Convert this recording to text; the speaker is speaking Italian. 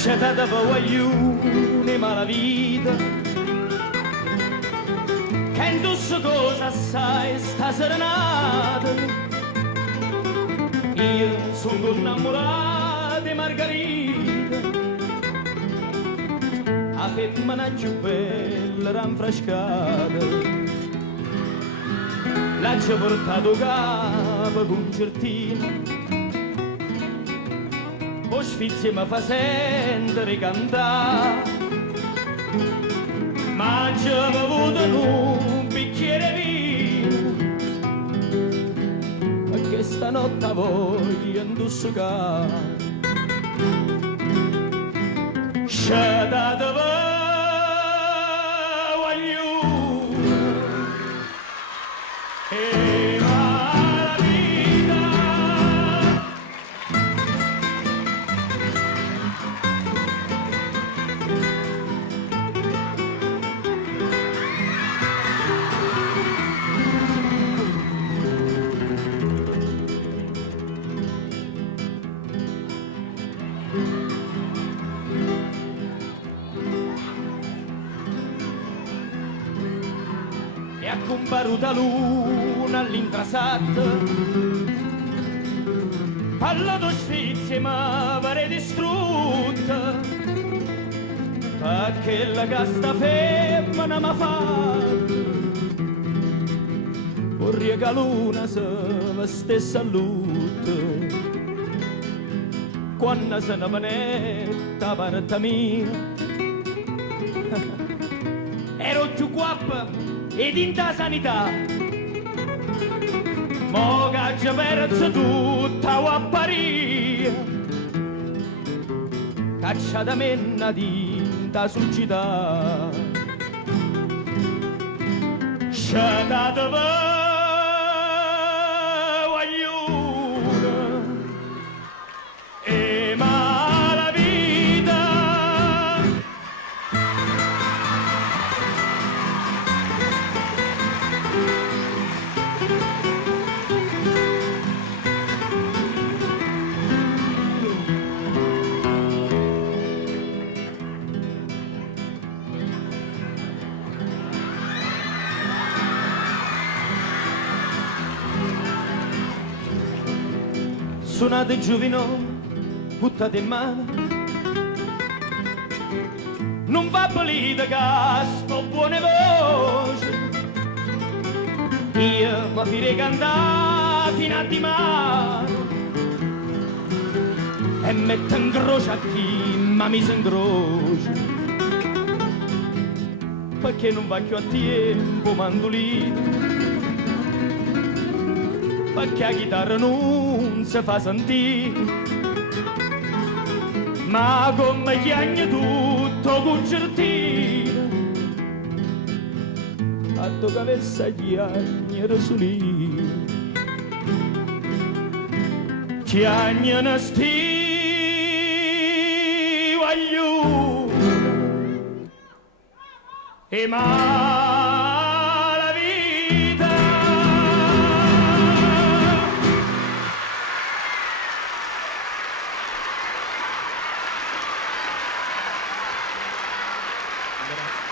scettata per guaglione malavita, che indosso cosa assai sta serenata. Io sono innamorata di Margherita, la femmina più bella rinfrescata. L'ha portato capo concertina, o sfizio mi fa sentire cantare. Ma ci ho bevuto un bicchiere vino, perché stanotte voglio indossicare. Scetate e la vita. E ha comparuta luna all'intrasatto, parlato sfizi ma pare distrutta, perché la casta femmina m'ha fatto. Vorrei che luna se vestesse a lutto, quando se ne vanetta parte mia. Ero più guappa ed in ta sanità, mo che ci perso tutta guapparia, cacciata menna di ta succità. Scetate guaglione e mala vita. Suonate giovino, buttate in mano, non va bolita che sto buone voci. Io mi farei cantare fino a dimano e metto in croce a chi ma mi si incrocia, perché non va più a tempo mandolino, perché la chitarra non si fa sentire, ma come chiagna tutto concertino, fatto che avesse chiagna rasolino, chiagna sti guaglione e mala vita. Grazie.